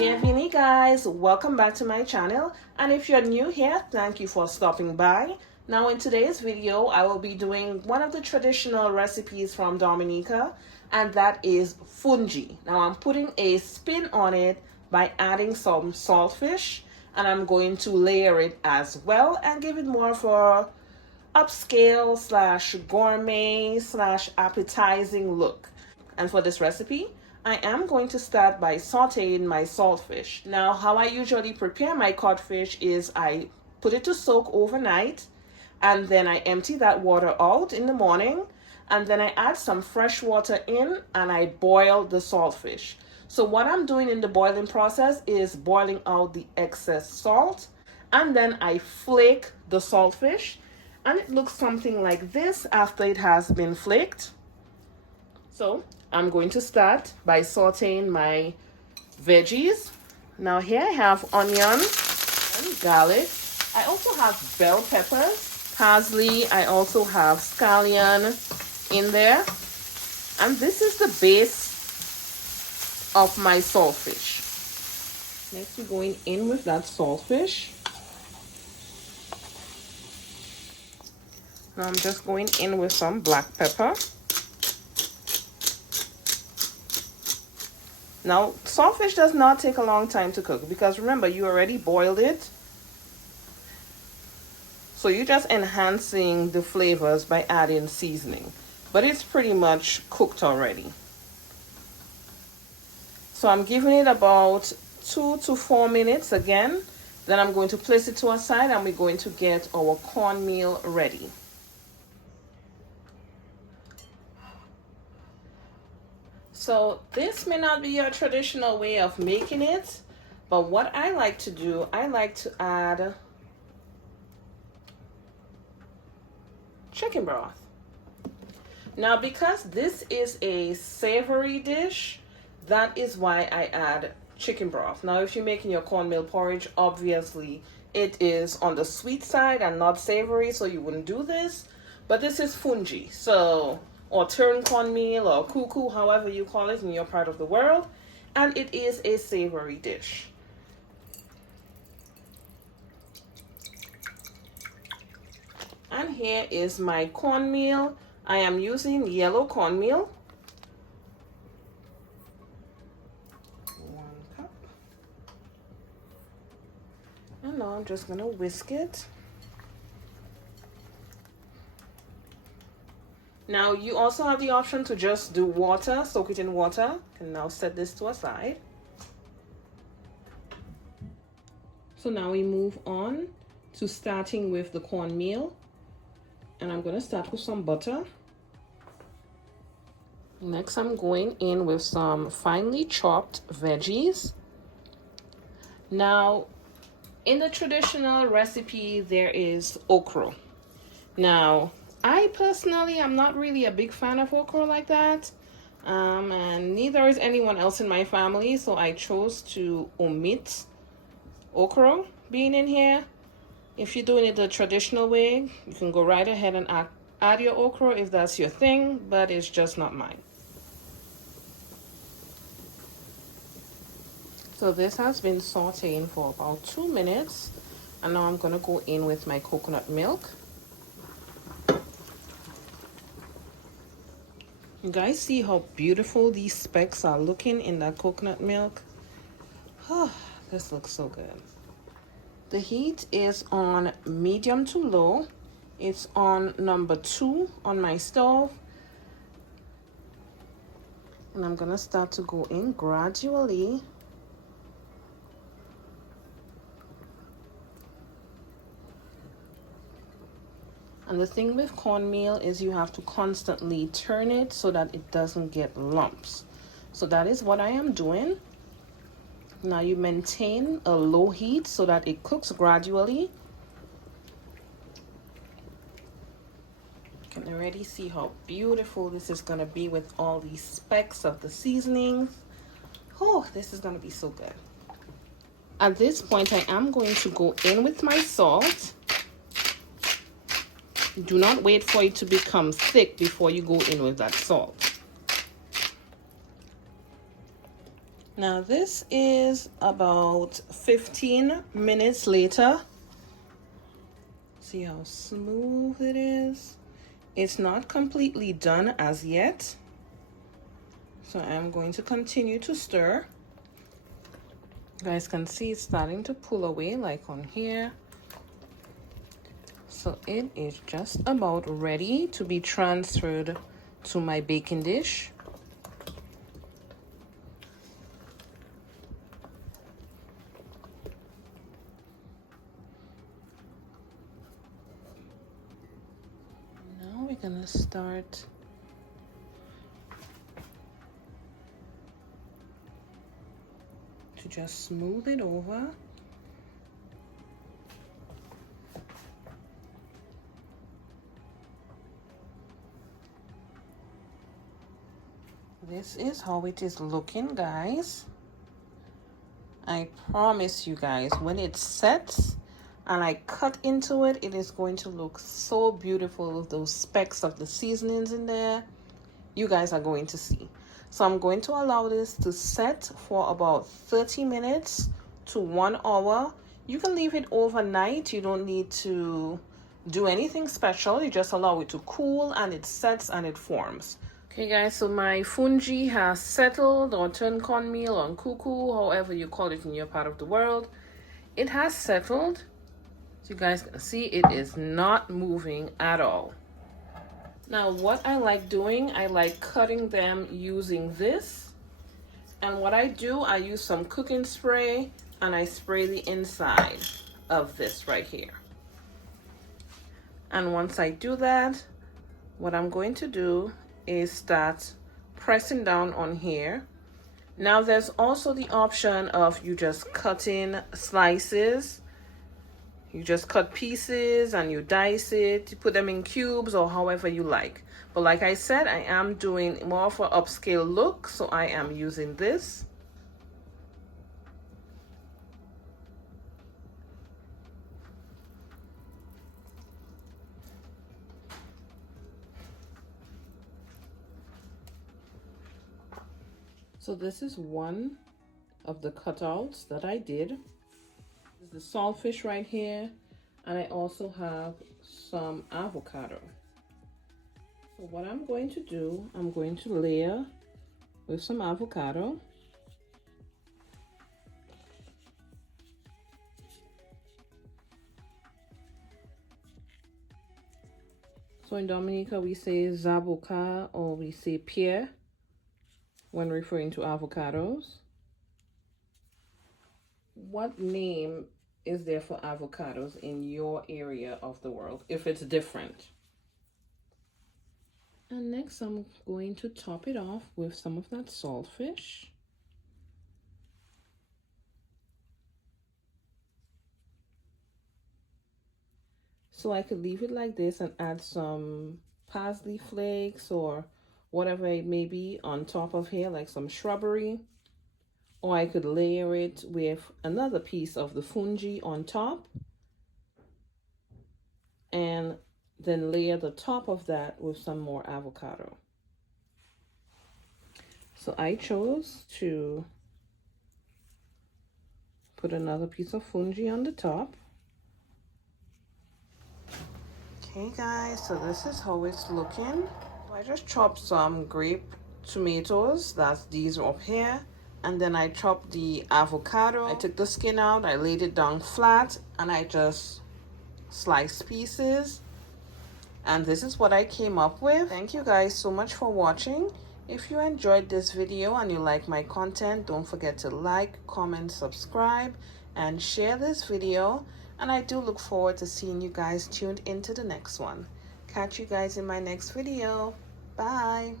Bienvenue guys, welcome back to my channel, and if you're new here, thank you for stopping by. Now in today's video, I will be doing one of the traditional recipes from Dominica, and that is fungi. Now I'm putting a spin on it by adding some saltfish, and I'm going to layer it as well and give it more of a upscale slash gourmet slash appetizing look. And for this recipe, I am going to start by sauteing my saltfish. Now, how I usually prepare my codfish is I put it to soak overnight, and then I empty that water out in the morning, and then I add some fresh water in and I boil the saltfish. So what I'm doing in the boiling process is boiling out the excess salt, and then I flake the saltfish, and it looks something like this after it has been flaked. So I'm going to start by sauteing my veggies. Now here I have onion and garlic. I also have bell peppers, parsley. I also have scallion in there. And this is the base of my saltfish. Next we're going in with that saltfish. Now I'm just going in with some black pepper. Now, saltfish does not take a long time to cook because remember, you already boiled it. So you're just enhancing the flavors by adding seasoning. But it's pretty much cooked already. So I'm giving it about 2 to 4 minutes again. Then I'm going to place it to a side and we're going to get our cornmeal ready. So this may not be your traditional way of making it, but what I like to do, I like to add chicken broth. Now because this is a savory dish, that is why I add chicken broth. Now if you're making your cornmeal porridge, obviously it is on the sweet side and not savory, so you wouldn't do this, but this is fungi, so or turn cornmeal or cou cou, however you call it in your part of the world, and it is a savory dish. And here is my cornmeal. I am using yellow cornmeal. 1 cup. And now I'm just gonna whisk it. Now you also have the option to just do water, soak it in water. And now set this to a side. So now we move on to starting with the cornmeal. And I'm gonna start with some butter. Next I'm going in with some finely chopped veggies. Now in the traditional recipe there is okra. Now I personally am not really a big fan of okra like that, and neither is anyone else in my family, so I chose to omit okra being in here. If you're doing it the traditional way, you can go right ahead and add your okra if that's your thing, but it's just not mine. So this has been sauteing for about 2 minutes, and now I'm going to go in with my coconut milk. You guys see how beautiful these specks are looking in that coconut milk? Oh, this looks so good. The heat is on medium to low. It's on number 2 on my stove. And I'm gonna start to go in gradually. And the thing with cornmeal is you have to constantly turn it so that it doesn't get lumps. So that is what I am doing. Now you maintain a low heat so that it cooks gradually. You can already see how beautiful this is gonna be with all these specks of the seasonings. Oh, this is gonna be so good. At this point, I am going to go in with my salt. Do not wait for it to become thick before you go in with that salt. Now this is about 15 minutes later. See how smooth it is? It's not completely done as yet. So I'm going to continue to stir. You guys can see it's starting to pull away like on here. So it is just about ready to be transferred to my baking dish. Now we're gonna start to just smooth it over. This is how it is looking, guys. I promise you guys, when it sets and I cut into it, it is going to look so beautiful with those specks of the seasonings in there. You guys are going to see. So I'm going to allow this to set for about 30 minutes to 1 hour. You can leave it overnight. You don't need to do anything special. You just allow it to cool and it sets and it forms. Okay guys, so my fungi has settled, or turned cornmeal or cuckoo, however you call it in your part of the world. It has settled. So you guys can see it is not moving at all. Now what I like doing, I like cutting them using this. And what I do, I use some cooking spray and I spray the inside of this right here. And once I do that, what I'm going to do is start pressing down on here. Now there's also the option of you just cutting slices. You just cut pieces and you dice it, you put them in cubes or however you like. But like I said, I am doing more of an upscale look, so I am using this. So this is one of the cutouts that I did. This is the saltfish right here, and I also have some avocado. So what I'm going to do, I'm going to layer with some avocado. So in Dominica we say zabuka, or we say pear when referring to avocados. What name is there for avocados in your area of the world, if it's different? And next I'm going to top it off with some of that saltfish. So I could leave it like this and add some parsley flakes or whatever it may be on top of here, like some shrubbery. Or I could layer it with another piece of the fungi on top, and then layer the top of that with some more avocado. So I chose to put another piece of fungi on the top. Okay guys, so this is how it's looking. I just chopped some grape tomatoes, that's these up here. And then I chopped the avocado. I took the skin out, I laid it down flat, and I just sliced pieces. And this is what I came up with. Thank you guys so much for watching. If you enjoyed this video and you like my content, don't forget to like, comment, subscribe, and share this video. And I do look forward to seeing you guys tuned into the next one. Catch you guys in my next video. Bye.